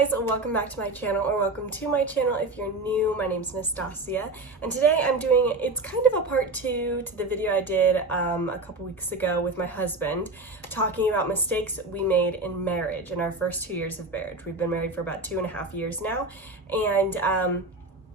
guys, welcome back to my channel, or welcome to my channel if you're new. My name's Nastasia, and today I'm doing, it's kind of a part 2 to the video I did a couple weeks ago with my husband, talking about mistakes we made in marriage, in our first 2 years of marriage. We've been married for about 2.5 years now, and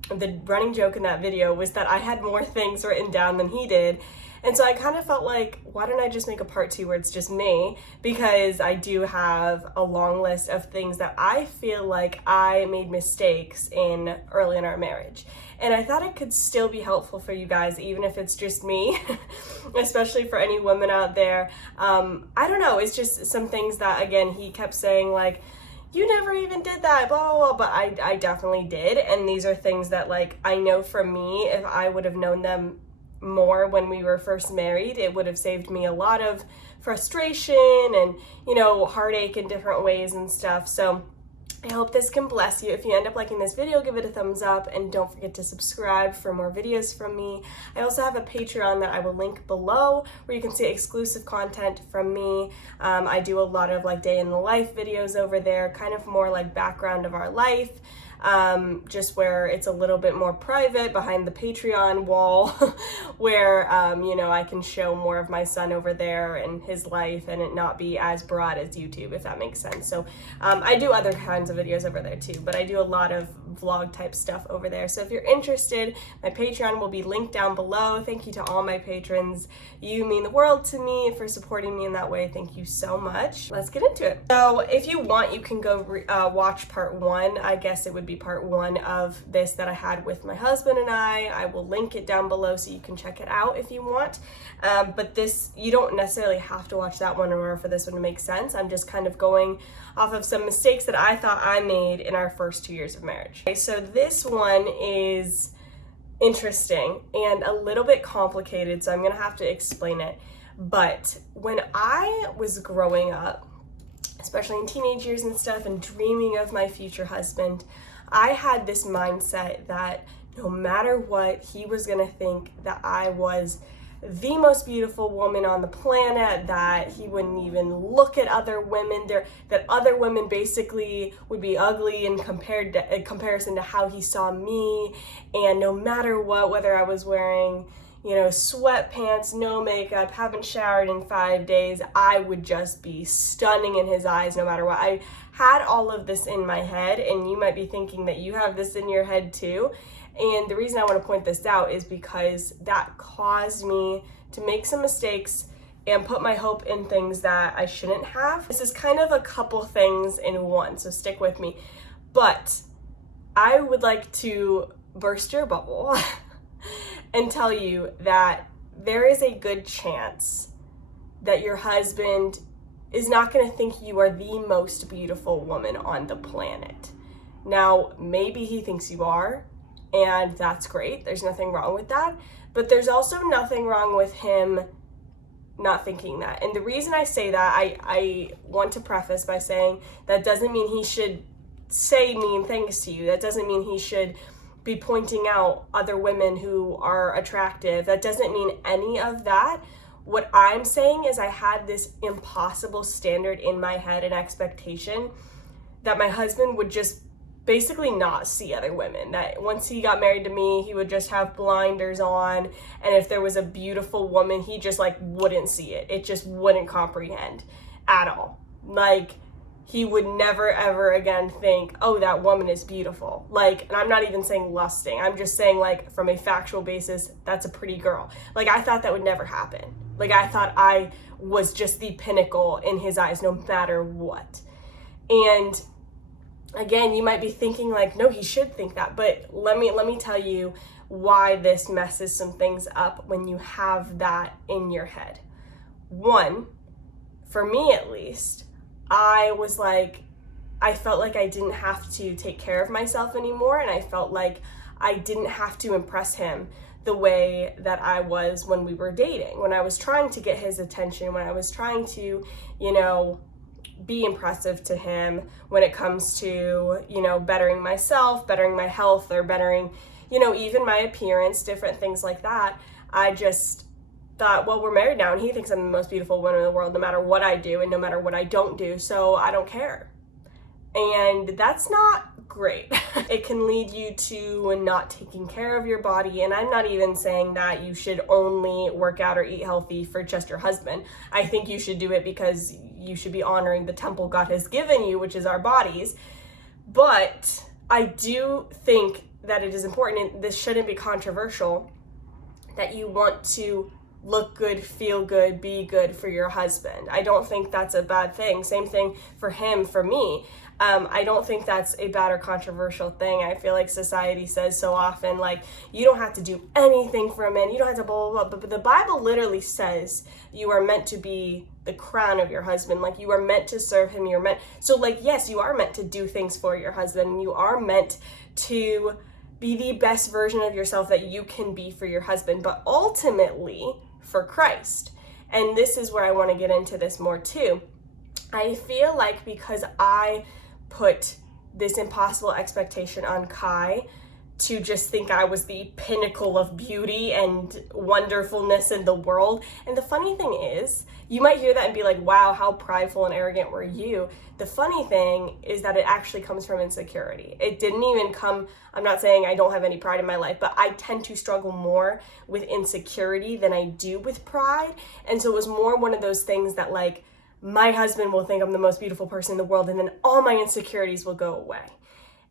the running joke in that video was that I had more things written down than he did. And so I kind of felt like, why don't I just make a part 2 where it's just me? Because I do have a long list of things that I feel like I made mistakes in early in our marriage. And I thought it could still be helpful for you guys, even if it's just me, especially for any women out there. I don't know, it's just some things that, again, he kept saying like, you never even did that, blah, blah, blah, but I definitely did. And these are things that, like, I know for me, if I would have known them more when we were first married, it would have saved me a lot of frustration and, you know, heartache in different ways and stuff. So I hope this can bless you. If you end up liking this video, give it a thumbs up, and don't forget to subscribe for more videos from me. I also have a Patreon that I will link below where you can see exclusive content from me. I do a lot of like day in the life videos over there, kind of more like background of our life. Just where it's a little bit more private behind the Patreon wall where, you know, I can show more of my son over there and his life and it not be as broad as YouTube, if that makes sense. So I do other kinds of videos over there too, but I do a lot of vlog type stuff over there. So if you're interested, my Patreon will be linked down below. Thank you to all my patrons. You mean the world to me for supporting me in that way. Thank you so much. Let's get into it. So if you want, you can go watch part 1. I guess it would be part 1 of this that I had with my husband and I will link it down below so you can check it out if you want. But this, you don't necessarily have to watch that one in order for this one to make sense. I'm just kind of going off of some mistakes that I thought I made in our first 2 years of marriage. Okay, so this one is interesting and a little bit complicated, so I'm gonna have to explain it. But when I was growing up, especially in teenage years and stuff, and dreaming of my future husband, I had this mindset that no matter what, he was gonna think that I was the most beautiful woman on the planet, that he wouldn't even look at other women there, that other women basically would be ugly in comparison to how he saw me. And no matter what, whether I was wearing, you know, sweatpants, no makeup, haven't showered in 5 days, I would just be stunning in his eyes no matter what. I had all of this in my head, and you might be thinking that you have this in your head too. And the reason I want to point this out is because that caused me to make some mistakes and put my hope in things that I shouldn't have. This is kind of a couple things in one, so stick with me. But I would like to burst your bubble and tell you that there is a good chance that your husband is not going to think you are the most beautiful woman on the planet. Now, maybe he thinks you are, and that's great. There's nothing wrong with that. But there's also nothing wrong with him not thinking that. And the reason I say that, I want to preface by saying that doesn't mean he should say mean things to you. That doesn't mean he should be pointing out other women who are attractive. That doesn't mean any of that. What I'm saying is I had this impossible standard in my head and expectation that my husband would just basically not see other women, that once he got married to me, he would just have blinders on, and if there was a beautiful woman, he just like wouldn't see it. It just wouldn't comprehend at all. Like, he would never ever again think, oh, that woman is beautiful. Like, and I'm not even saying lusting, I'm just saying, like, from a factual basis, that's a pretty girl. Like, I thought that would never happen. Like, I thought I was just the pinnacle in his eyes no matter what. And again, you might be thinking like, no, he should think that, but let me tell you why this messes some things up when you have that in your head. One, for me at least, I felt like I didn't have to take care of myself anymore, and I felt like I didn't have to impress him the way that I was when we were dating, when I was trying to get his attention, when I was trying to, you know, be impressive to him when it comes to, you know, bettering myself, bettering my health, or bettering, you know, even my appearance, different things like that. I just thought, well, we're married now and he thinks I'm the most beautiful woman in the world no matter what I do and no matter what I don't do, so I don't care. And that's not great. It can lead you to not taking care of your body. And I'm not even saying that you should only work out or eat healthy for just your husband. I think you should do it because you should be honoring the temple God has given you, which is our bodies. But I do think that it is important, and this shouldn't be controversial, that you want to look good, feel good, be good for your husband. I don't think that's a bad thing. Same thing for him, for me. I don't think that's a bad or controversial thing. I feel like society says so often, like, you don't have to do anything for a man, you don't have to blah, blah, blah. But the Bible literally says you are meant to be the crown of your husband. Like, you are meant to serve him. You're meant, so like, yes, you are meant to do things for your husband. You are meant to be the best version of yourself that you can be for your husband, but ultimately for Christ. And this is where I want to get into this more too. I feel like because I put this impossible expectation on Kai to just think I was the pinnacle of beauty and wonderfulness in the world. And the funny thing is, you might hear that and be like, wow, how prideful and arrogant were you? The funny thing is that it actually comes from insecurity. It didn't even come, I'm not saying I don't have any pride in my life, but I tend to struggle more with insecurity than I do with pride. And so it was more one of those things that, like, my husband will think I'm the most beautiful person in the world, and then all my insecurities will go away.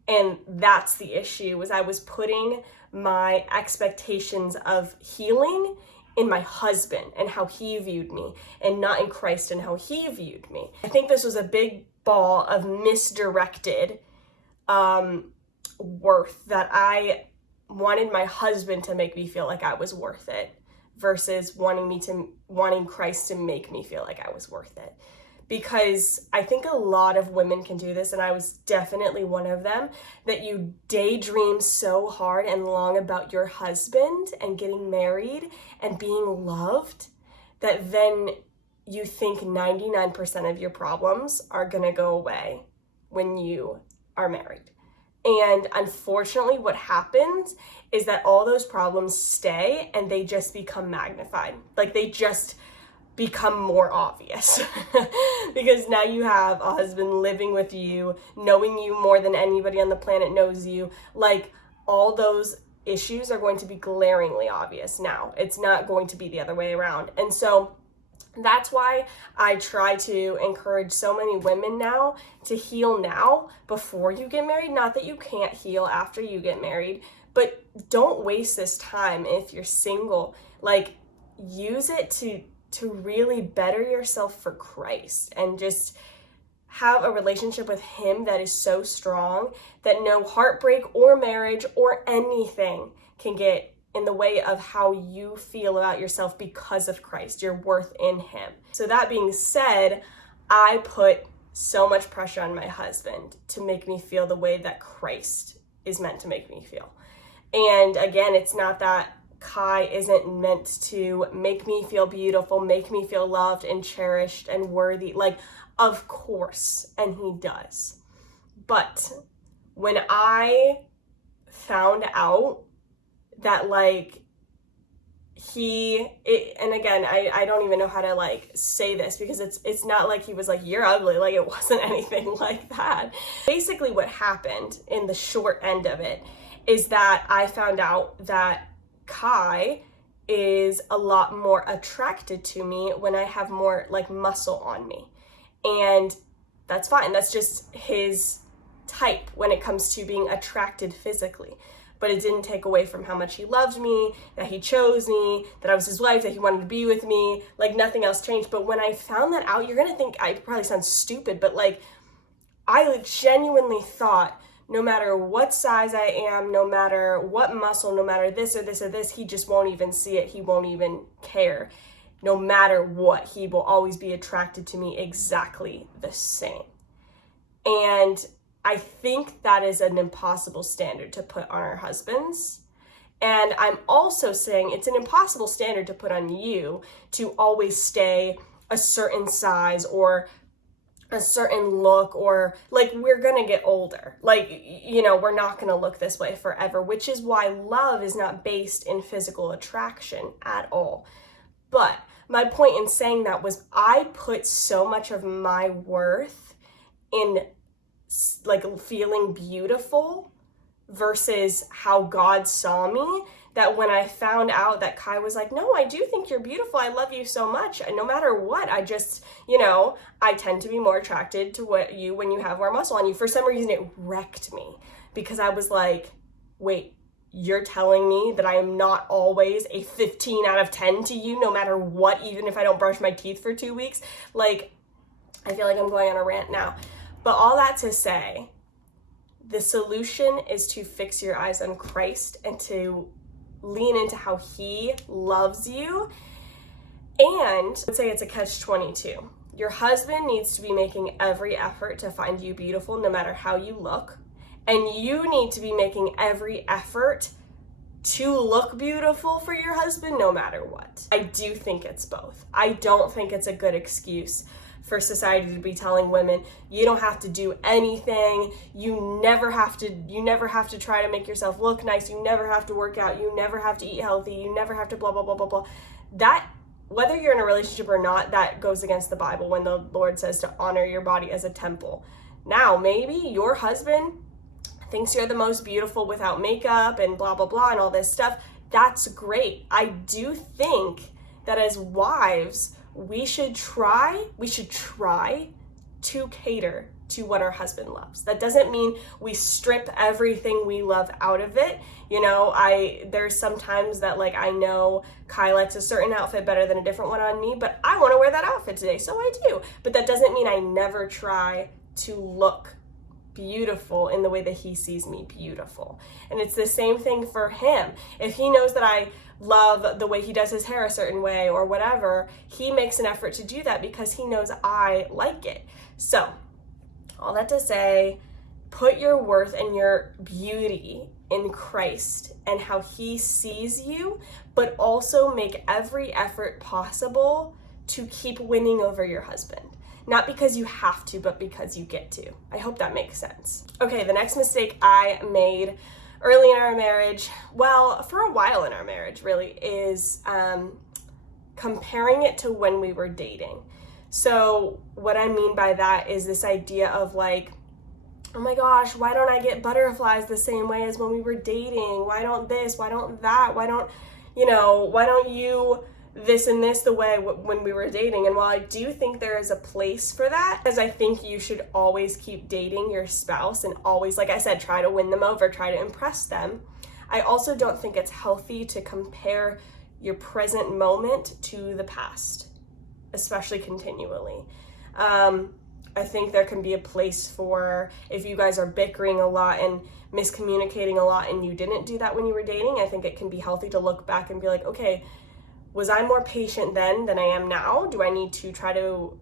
And that's the issue, was I was putting my expectations of healing in my husband and how he viewed me, and not in Christ and how he viewed me. I think this was a big ball of misdirected worth, that I wanted my husband to make me feel like I was worth it versus wanting Christ to make me feel like I was worth it. Because I think a lot of women can do this, and I was definitely one of them, that you daydream so hard and long about your husband and getting married and being loved, that then you think 99% of your problems are gonna go away when you are married. And unfortunately, what happens is that all those problems stay and they just become magnified. Like, they just become more obvious because now you have a husband living with you, knowing you more than anybody on the planet knows you. Like, all those issues are going to be glaringly obvious now. It's not going to be the other way around. And so that's why I try to encourage so many women now to heal now before you get married. Not that you can't heal after you get married, but don't waste this time if you're single. Like, use it to really better yourself for Christ, and just have a relationship with him that is so strong that no heartbreak or marriage or anything can get in the way of how you feel about yourself because of Christ, your worth in him. So that being said, I put so much pressure on my husband to make me feel the way that Christ is meant to make me feel. And again, it's not that Kai isn't meant to make me feel beautiful, make me feel loved and cherished and worthy. Like, of course, and he does. But when I found out that, like, and again, I don't even know how to, like, say this, because it's not like he was like, you're ugly. Like, it wasn't anything like that. Basically what happened in the short end of it is that I found out that Kai is a lot more attracted to me when I have more, like, muscle on me. And that's fine. That's just his type when it comes to being attracted physically. But it didn't take away from how much he loved me, that he chose me, that I was his wife, that he wanted to be with me. Like, nothing else changed. But when I found that out, you're gonna think I probably sound stupid, but, like, I genuinely thought, no matter what size I am, no matter what muscle, no matter this or this or this, he just won't even see it. He won't even care. No matter what, he will always be attracted to me exactly the same. And I think that is an impossible standard to put on our husbands. And I'm also saying it's an impossible standard to put on you to always stay a certain size or a certain look, or, like, we're gonna get older. Like, you know, we're not gonna look this way forever, which is why love is not based in physical attraction at all. But my point in saying that was I put so much of my worth in like feeling beautiful versus how God saw me, that when I found out that Kai was like, no, I do think you're beautiful. I love you so much. And no matter what, I just, I tend to be more attracted to when you have more muscle on you. For some reason, it wrecked me because I was like, wait, you're telling me that I am not always a 15 out of 10 to you, no matter what, even if I don't brush my teeth for 2 weeks? Like, I feel like I'm going on a rant now. But all that to say, the solution is to fix your eyes on Christ and to lean into how he loves you. And let's say it's a catch-22. Your husband needs to be making every effort to find you beautiful, no matter how you look. And you need to be making every effort to look beautiful for your husband, no matter what. I do think it's both. I don't think it's a good excuse for society to be telling women, you don't have to do anything, you never have to try to make yourself look nice, you never have to work out, you never have to eat healthy, you never have to blah, blah, blah, blah, blah. That, whether you're in a relationship or not, that goes against the Bible when the Lord says to honor your body as a temple. Now, maybe your husband thinks you're the most beautiful without makeup and blah, blah, blah, and all this stuff. That's great. I do think that as wives, we should try to cater to what our husband loves. That doesn't mean we strip everything we love out of it. There's sometimes that I know Kai likes a certain outfit better than a different one on me, but I want to wear that outfit today, so I do. But that doesn't mean I never try to look beautiful in the way that he sees me beautiful. And it's the same thing for him. If he knows that I love the way he does his hair a certain way or whatever, he makes an effort to do that because he knows I like it. So, all that to say, put your worth and your beauty in Christ and how he sees you, but also make every effort possible to keep winning over your husband. Not because you have to, but because you get to. I hope that makes sense. Okay, the next mistake I made early in our marriage, well, for a while in our marriage really, is comparing it to when we were dating. So what I mean by that is this idea of oh my gosh, why don't I get butterflies the same way as when we were dating? Why don't this? Why don't that? Why don't you this and this the way when we were dating? And while I do think there is a place for that, because I think you should always keep dating your spouse and always, like I said, try to win them over, try to impress them, I also don't think it's healthy to compare your present moment to the past, especially continually. I think there can be a place for, if you guys are bickering a lot and miscommunicating a lot and you didn't do that when you were dating, I think it can be healthy to look back and be like, okay, was I more patient then than I am now? Do I need to try to,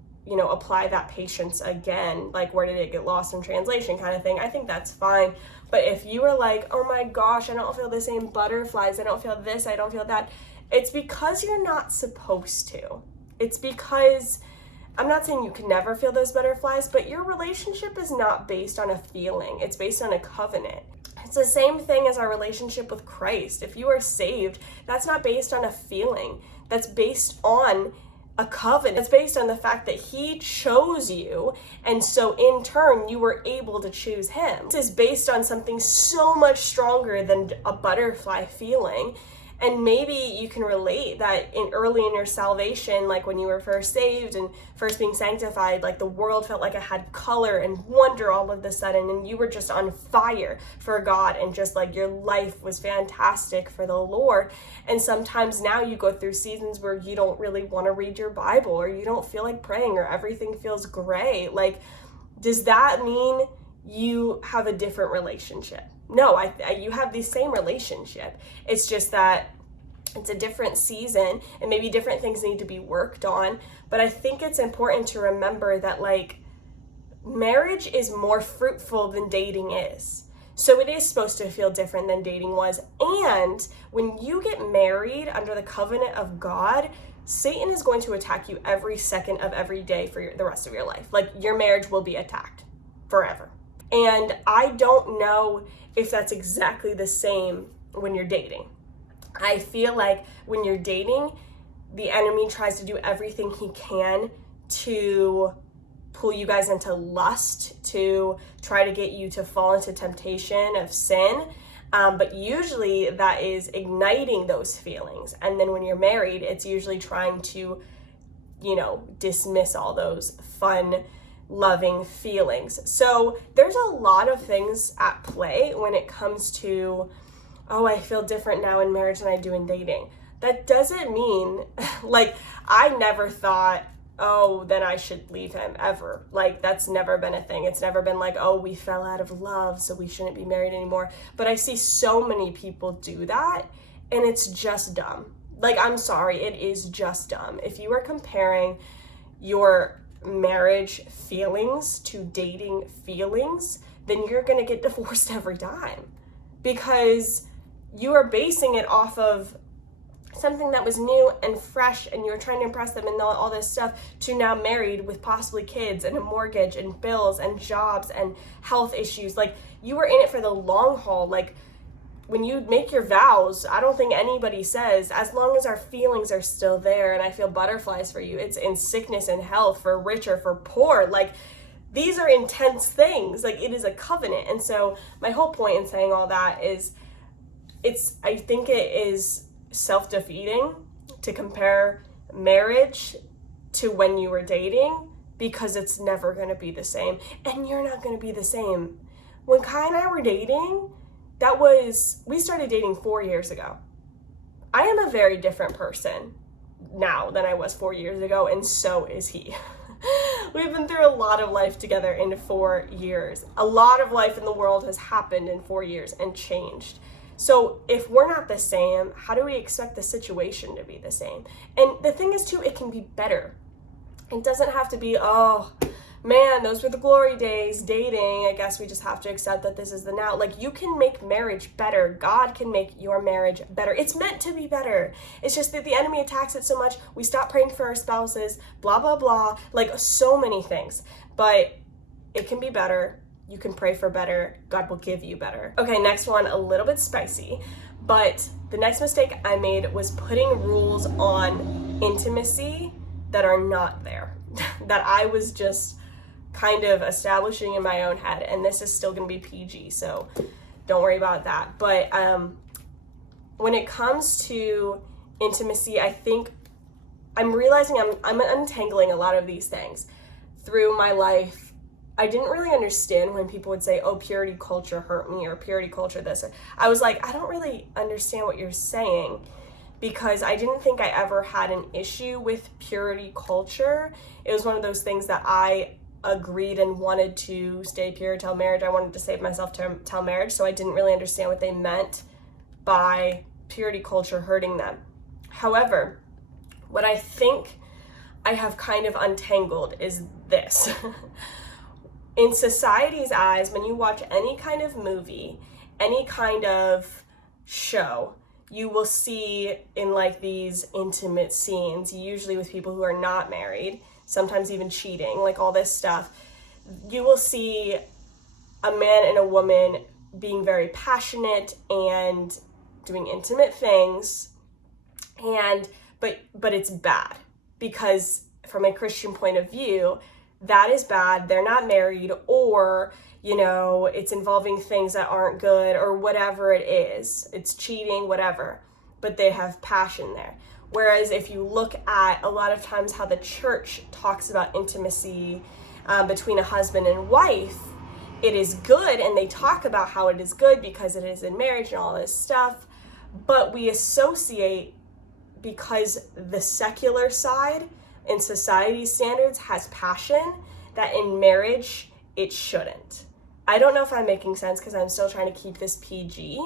apply that patience again? Where did it get lost in translation kind of thing? I think that's fine. But if you were like, oh my gosh, I don't feel the same butterflies, I don't feel this, I don't feel that, it's because you're not supposed to. It's because, I'm not saying you can never feel those butterflies, but your relationship is not based on a feeling. It's based on a covenant. It's the same thing as our relationship with Christ. If you are saved, that's not based on a feeling. That's based on a covenant. It's based on the fact that he chose you, and so in turn, you were able to choose him. This is based on something so much stronger than a butterfly feeling. And maybe you can relate that early in your salvation, when you were first saved and first being sanctified, the world felt like it had color and wonder all of a sudden, and you were just on fire for God, and just your life was fantastic for the Lord. And sometimes now you go through seasons where you don't really want to read your Bible, or you don't feel like praying, or everything feels gray. Does that mean you have a different relationship? No, you have the same relationship. It's just that it's a different season and maybe different things need to be worked on. But I think it's important to remember that marriage is more fruitful than dating is. So it is supposed to feel different than dating was. And when you get married under the covenant of God, Satan is going to attack you every second of every day for the rest of your life. Your marriage will be attacked forever. And I don't know if that's exactly the same when you're dating. I feel like when you're dating, the enemy tries to do everything he can to pull you guys into lust, to try to get you to fall into temptation of sin. But usually that is igniting those feelings. And then when you're married, it's usually trying to, dismiss all those fun, loving feelings. So there's a lot of things at play when it comes to, oh, I feel different now in marriage than I do in dating. That doesn't mean, I never thought, oh, then I should leave him, ever. That's never been a thing. It's never been oh, we fell out of love, so we shouldn't be married anymore. But I see so many people do that, and it's just dumb. I'm sorry, it is just dumb. If you are comparing your marriage feelings to dating feelings, then you're gonna get divorced every time, because you are basing it off of something that was new and fresh, and you were trying to impress them and all this stuff, to now married with possibly kids and a mortgage and bills and jobs and health issues. You were in it for the long haul. When you make your vows, I don't think anybody says, as long as our feelings are still there and I feel butterflies for you, it's in sickness and health, for rich or for poor. These are intense things. It is a covenant. And so my whole point in saying all that is, I think it is self-defeating to compare marriage to when you were dating, because it's never going to be the same, and you're not going to be the same. When Kai and I were dating, we started dating 4 years ago. I am a very different person now than I was 4 years ago, and so is he. We've been through a lot of life together in 4 years. A lot of life in the world has happened in 4 years and changed. So if we're not the same, how do we expect the situation to be the same? And the thing is, too, it can be better. It doesn't have to be, oh, man, those were the glory days, dating. I guess we just have to accept that this is the now. You can make marriage better. God can make your marriage better. It's meant to be better. It's just that the enemy attacks it so much. We stop praying for our spouses, blah, blah, blah, so many things. But it can be better. You can pray for better. God will give you better. Okay, next one, a little bit spicy. But the next mistake I made was putting rules on intimacy that are not there, that I was just kind of establishing in my own head. And this is still going to be PG, so don't worry about that. But when it comes to intimacy, I think I'm realizing I'm untangling a lot of these things through my life. I didn't really understand when people would say, oh, purity culture hurt me, or purity culture this. I was like, I don't really understand what you're saying, because I didn't think I ever had an issue with purity culture. It was one of those things that I agreed and wanted to stay pure till marriage. I wanted to save myself till marriage, so I didn't really understand what they meant by purity culture hurting them. However, what I think I have kind of untangled is this. In society's eyes, when you watch any kind of movie, any kind of show, you will see in these intimate scenes, usually with people who are not married, sometimes even cheating, all this stuff. You will see a man and a woman being very passionate and doing intimate things, but it's bad, because from a Christian point of view, that is bad. They're not married, or, it's involving things that aren't good, or whatever it is. It's cheating, whatever, but they have passion there. Whereas if you look at a lot of times how the church talks about intimacy between a husband and wife, it is good, and they talk about how it is good because it is in marriage and all this stuff, but we associate, because the secular side in society's standards has passion, that in marriage it shouldn't. I don't know if I'm making sense, because I'm still trying to keep this PG,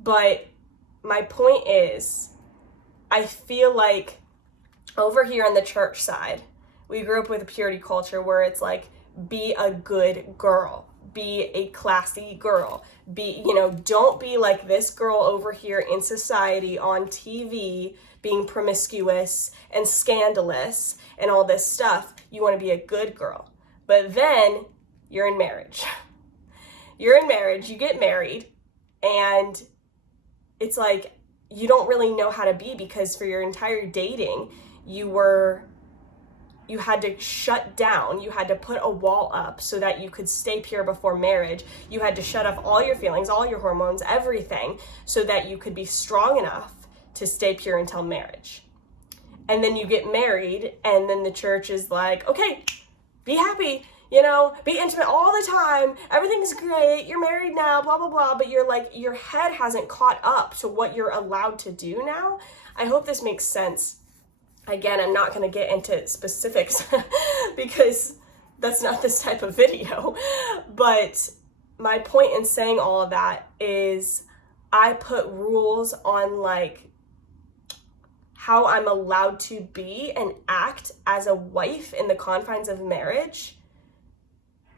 but my point is, I feel like over here on the church side, we grew up with a purity culture where it's be a good girl, be a classy girl, don't be like this girl over here in society on TV, being promiscuous and scandalous and all this stuff. You want to be a good girl. But then you're in marriage. You're in marriage, you get married, and it's you don't really know how to be, because for your entire dating, you were you had to shut down, you had to put a wall up so that you could stay pure before marriage. You had to shut off all your feelings, all your hormones, everything, so that you could be strong enough to stay pure until marriage. And then you get married, and then the church is like, okay, be happy, be intimate all the time, everything's great, you're married now, blah, blah, blah, but you're like, your head hasn't caught up to what you're allowed to do now. I hope this makes sense. Again, I'm not going to get into specifics because that's not this type of video, but my point in saying all of that is I put rules on like how I'm allowed to be and act as a wife in the confines of marriage,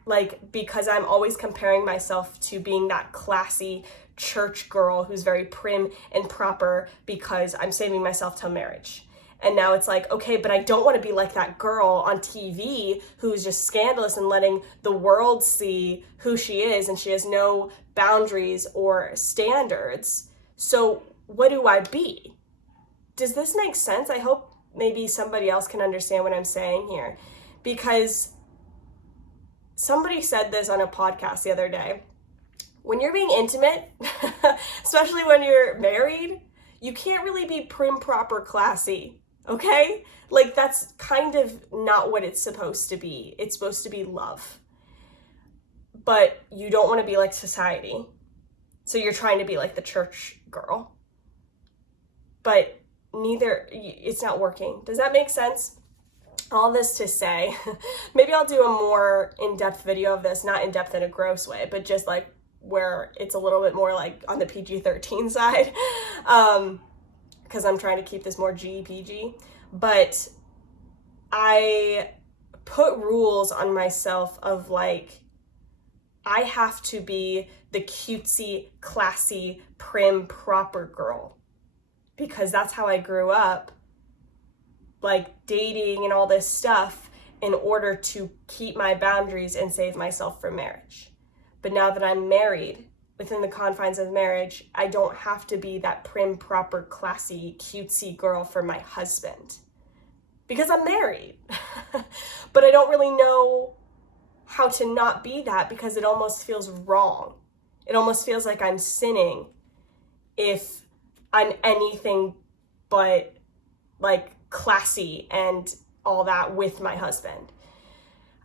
like because I'm always comparing myself to being that classy church girl who's very prim and proper because I'm saving myself till marriage. And now it's like, okay, but I don't want to be like that girl on TV who's just scandalous and letting the world see who she is and she has no boundaries or standards. So what do I be? Does this make sense? I hope maybe somebody else can understand what I'm saying here, because somebody said this on a podcast the other day. When you're being intimate, especially when you're married, you can't really be prim, proper, classy. Okay? Like that's kind of not what it's supposed to be. It's supposed to be love. But you don't want to be like society. So you're trying to be like the church girl. But it's not working. Does that make sense? All this to say, maybe I'll do a more in-depth video of this, not in-depth in a gross way, but just like where it's a little bit more like on the PG-13 side. Because I'm trying to keep this more GPG, but I put rules on myself of like, I have to be the cutesy, classy, prim, proper girl, because that's how I grew up, like dating and all this stuff in order to keep my boundaries and save myself for marriage. But now that I'm married, within the confines of marriage, I don't have to be that prim, proper, classy, cutesy girl for my husband because I'm married. But I don't really know how to not be that because it almost feels wrong. It almost feels like I'm sinning if I'm anything but like classy and all that with my husband.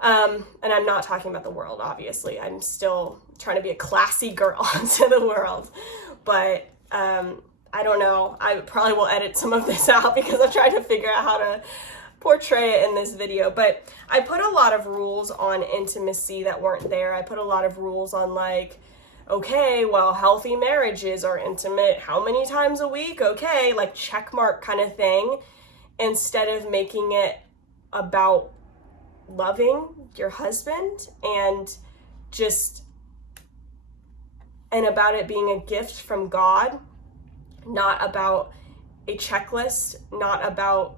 And I'm not talking about the world, obviously. I'm still trying to be a classy girl to the world. But I don't know. I probably will edit some of this out because I'm trying to figure out how to portray it in this video. But I put a lot of rules on intimacy that weren't there. I put a lot of rules on like, okay, well, healthy marriages are intimate. How many times a week? Okay, like check mark kind of thing, instead of making it about loving your husband and about it being a gift from God, not about a checklist, not about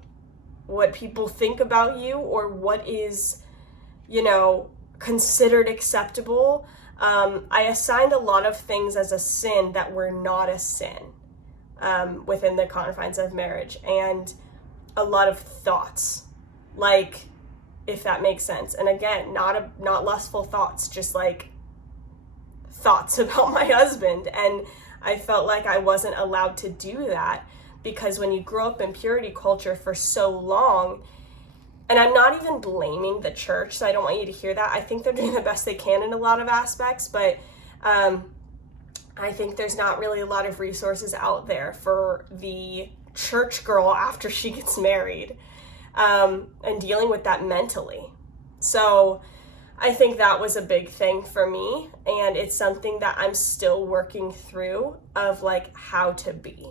what people think about you or what is, considered acceptable. I assigned a lot of things as a sin that were not a sin within the confines of marriage, and a lot of thoughts, like, if that makes sense. And again, not lustful thoughts, just like thoughts about my husband. And I felt like I wasn't allowed to do that because when you grow up in purity culture for so long, and I'm not even blaming the church, so I don't want you to hear that. I think they're doing the best they can in a lot of aspects, but I think there's not really a lot of resources out there for the church girl after she gets married, and dealing with that mentally. So I think that was a big thing for me, and it's something that I'm still working through of like how to be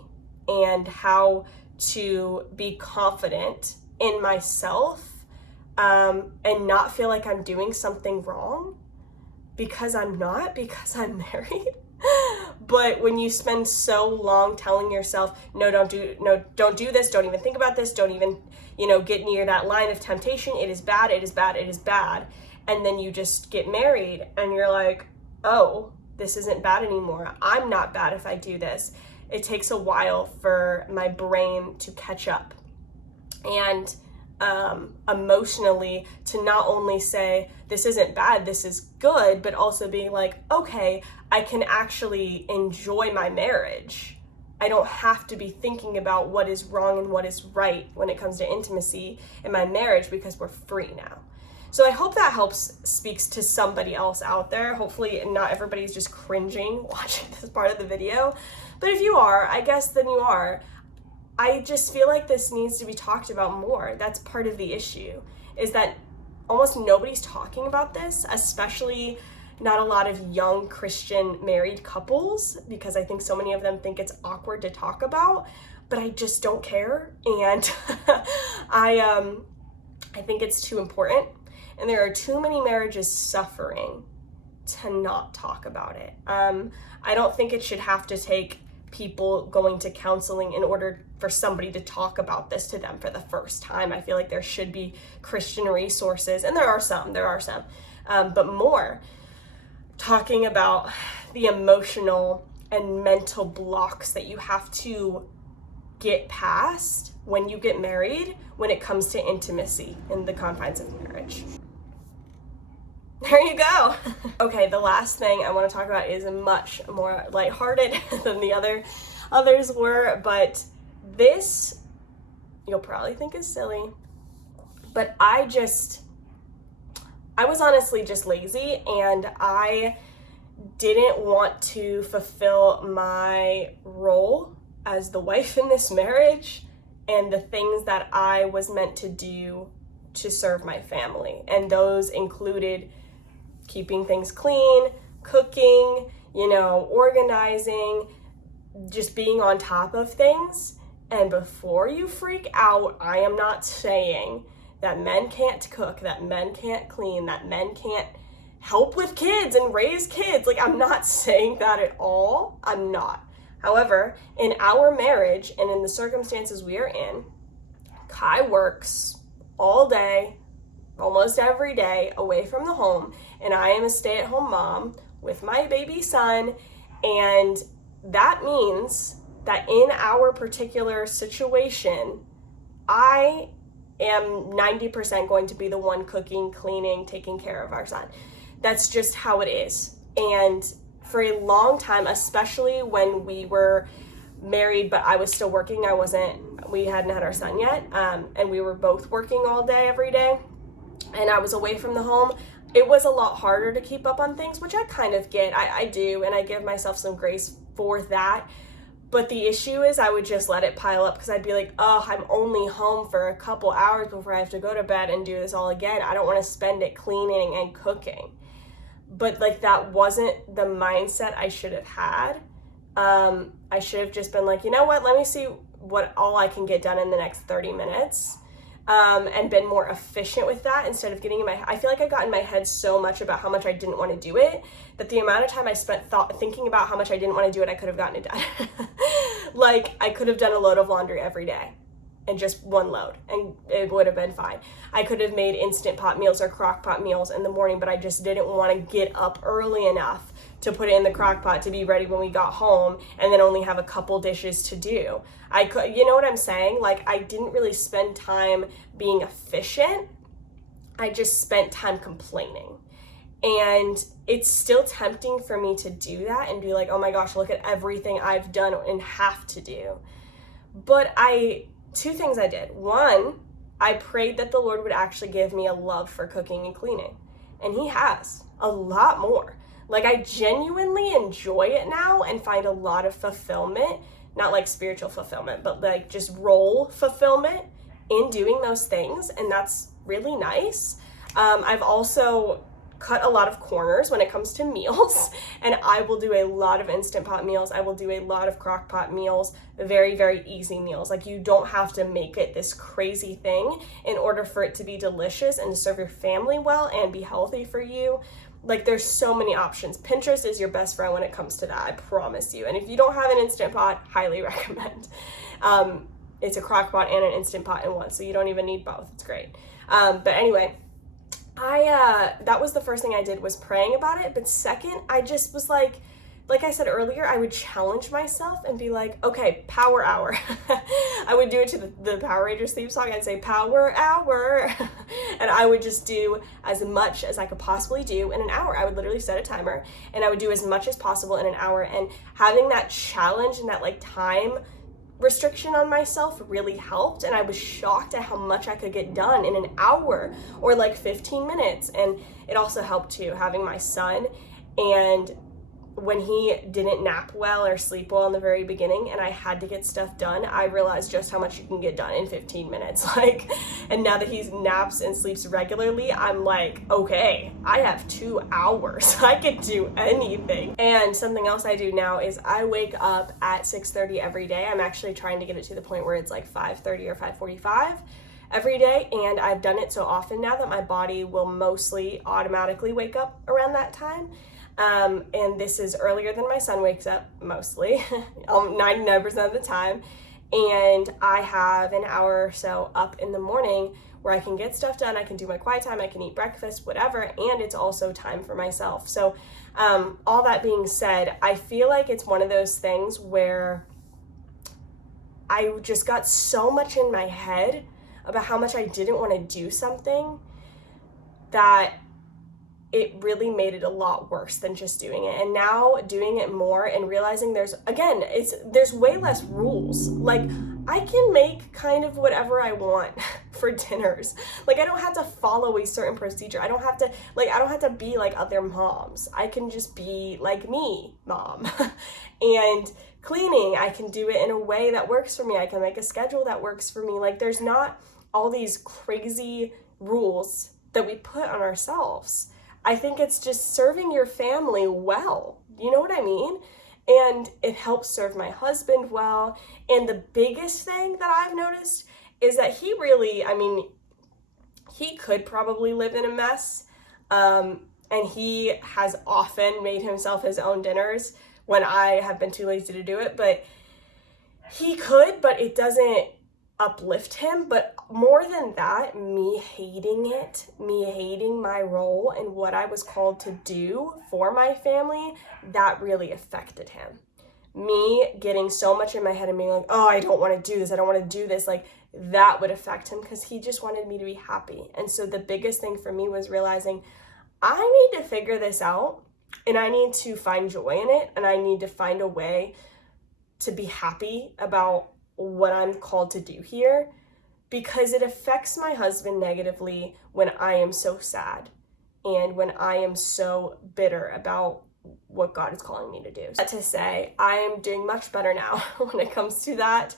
and how to be confident in myself, and not feel like I'm doing something wrong because I'm not, because I'm married. But when you spend so long telling yourself, don't do this, don't even think about this, don't even, get near that line of temptation, it is bad, it is bad, it is bad. And then you just get married and you're like, oh, this isn't bad anymore. I'm not bad if I do this. It takes a while for my brain to catch up. And emotionally to not only say, this isn't bad, this is good, but also being like, okay, I can actually enjoy my marriage. I don't have to be thinking about what is wrong and what is right when it comes to intimacy in my marriage because we're free now. So I hope that speaks to somebody else out there. Hopefully not everybody's just cringing watching this part of the video. But if you are, I guess then you are. I just feel like this needs to be talked about more. That's part of the issue, is that almost nobody's talking about this, especially not a lot of young Christian married couples, because I think so many of them think it's awkward to talk about, but I just don't care. And I think it's too important. And there are too many marriages suffering to not talk about it. I don't think it should have to take people going to counseling in order for somebody to talk about this to them for the first time. I feel like there should be Christian resources, and there are some, but more talking about the emotional and mental blocks that you have to get past when you get married when it comes to intimacy in the confines of marriage. There you go. Okay, the last thing I want to talk about is much more lighthearted than the others were, but this you'll probably think is silly, but I was honestly just lazy, and I didn't want to fulfill my role as the wife in this marriage and the things that I was meant to do to serve my family. And those included keeping things clean, cooking, organizing, just being on top of things. And before you freak out, I am not saying that men can't cook, that men can't clean, that men can't help with kids and raise kids. Like, I'm not saying that at all. I'm not. However, in our marriage and in the circumstances we are in, Kai works all day, almost every day, away from the home, and I am a stay-at-home mom with my baby son, and that means that in our particular situation, I am 90% going to be the one cooking, cleaning, taking care of our son. That's just how it is. And for a long time, especially when we were married, but I was still working, we hadn't had our son yet, and we were both working all day, every day, and I was away from the home, it was a lot harder to keep up on things, which I kind of get. I do, and I give myself some grace for that. But the issue is I would just let it pile up because I'd be like, oh, I'm only home for a couple hours before I have to go to bed and do this all again. I don't want to spend it cleaning and cooking. But that wasn't the mindset I should have had. I should have just been like, you know what, let me see what all I can get done in the next 30 minutes. And been more efficient with that instead of I feel like I got in my head so much about how much I didn't want to do it, that the amount of time I spent thinking about how much I didn't want to do it, I could have gotten it done. Like, I could have done a load of laundry every day, and just one load, and it would have been fine. I could have made Instant Pot meals or crock pot meals in the morning, but I just didn't want to get up early enough to put it in the crock pot to be ready when we got home, and then only have a couple dishes to do. I could, you know what I'm saying? Like, I didn't really spend time being efficient. I just spent time complaining. And it's still tempting for me to do that and be like, oh my gosh, look at everything I've done and have to do. But two things I did. One, I prayed that the Lord would actually give me a love for cooking and cleaning. And he has a lot more. Like, I genuinely enjoy it now and find a lot of fulfillment, not like spiritual fulfillment, but like just role fulfillment in doing those things. And that's really nice. I've also cut a lot of corners when it comes to meals, and I will do a lot of Instant Pot meals. I will do a lot of crock pot meals, very, very easy meals. Like, you don't have to make it this crazy thing in order for it to be delicious and to serve your family well and be healthy for you. Like, there's so many options. Pinterest is your best friend when it comes to that, I promise you. And if you don't have an Instant Pot, highly recommend. It's a crock pot and an Instant Pot in one, so you don't even need both. It's great. But anyway, that was the first thing I did, was praying about it. But second, I just was like like I said earlier, I would challenge myself and be like, okay, power hour. I would do it to the Power Rangers theme song. I'd say power hour. And I would just do as much as I could possibly do in an hour. I would literally set a timer and I would do as much as possible in an hour. And having that challenge and that like time restriction on myself really helped, and I was shocked at how much I could get done in an hour or like 15 minutes. And it also helped too, having my son, and when he didn't nap well or sleep well in the very beginning and I had to get stuff done, I realized just how much you can get done in 15 minutes. Like, and now that he naps and sleeps regularly, I'm like, okay, I have 2 hours. I can do anything. And something else I do now is I wake up at 6:30 every day. I'm actually trying to get it to the point where it's like 5:30 or 5:45 every day, and I've done it so often now that my body will mostly automatically wake up around that time. And this is earlier than my son wakes up, mostly, 99% of the time. And I have an hour or so up in the morning where I can get stuff done, I can do my quiet time, I can eat breakfast, whatever, and it's also time for myself. So all that being said, I feel like it's one of those things where I just got so much in my head about how much I didn't want to do something that it really made it a lot worse than just doing it. And now doing it more and realizing there's way less rules. Like, I can make kind of whatever I want for dinners. Like, I don't have to follow a certain procedure. I don't have to be like other moms. I can just be like me, mom. And cleaning, I can do it in a way that works for me. I can make a schedule that works for me. Like, there's not all these crazy rules that we put on ourselves. I think it's just serving your family well. You know what I mean? And it helps serve my husband well. And the biggest thing that I've noticed is that he could probably live in a mess. And he has often made himself his own dinners when I have been too lazy to do it. But he could, but it doesn't uplift him. But more than that, me hating my role and what I was called to do for my family, that really affected him. Me getting so much in my head and being like, oh, I don't want to do this, like, that would affect him because he just wanted me to be happy. And so the biggest thing for me was realizing I need to figure this out, and I need to find joy in it, and I need to find a way to be happy about what I'm called to do here, because it affects my husband negatively when I am so sad and when I am so bitter about what God is calling me to do. To say, I am doing much better now when it comes to that.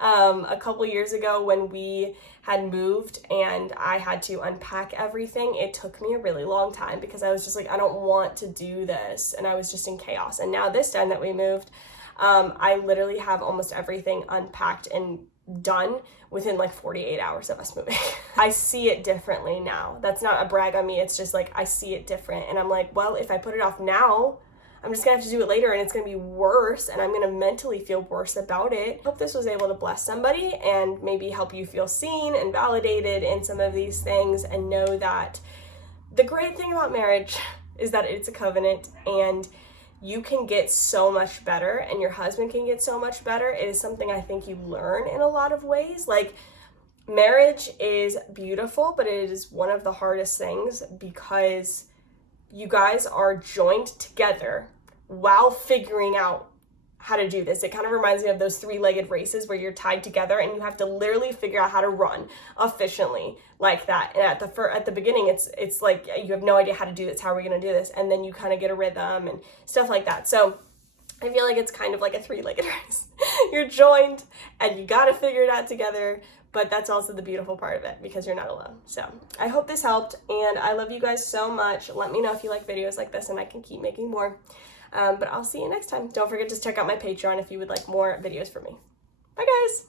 A couple years ago when we had moved and I had to unpack everything, it took me a really long time because I was just like, I don't want to do this, and I was just in chaos. And now this time that we moved, I literally have almost everything unpacked and done within like 48 hours of us moving. I see it differently now. That's not a brag on me. It's just like, I see it different. And I'm like, well, if I put it off now, I'm just gonna have to do it later, and it's gonna be worse, and I'm gonna mentally feel worse about it. Hope this was able to bless somebody and maybe help you feel seen and validated in some of these things, and know that the great thing about marriage is that it's a covenant, and you can get so much better and your husband can get so much better. It is something I think you learn in a lot of ways. Like, marriage is beautiful, but it is one of the hardest things because you guys are joined together while figuring out how to do this. It kind of reminds me of those 3-legged races where you're tied together and you have to literally figure out how to run efficiently like that. And at the beginning, it's like you have no idea how to do this. How are we going to do this? And then you kind of get a rhythm and stuff like that. So I feel like it's kind of like a 3-legged race. You're joined and you got to figure it out together. But that's also the beautiful part of it because you're not alone. So I hope this helped, and I love you guys so much. Let me know if you like videos like this and I can keep making more. But I'll see you next time. Don't forget to check out my Patreon if you would like more videos from me. Bye, guys.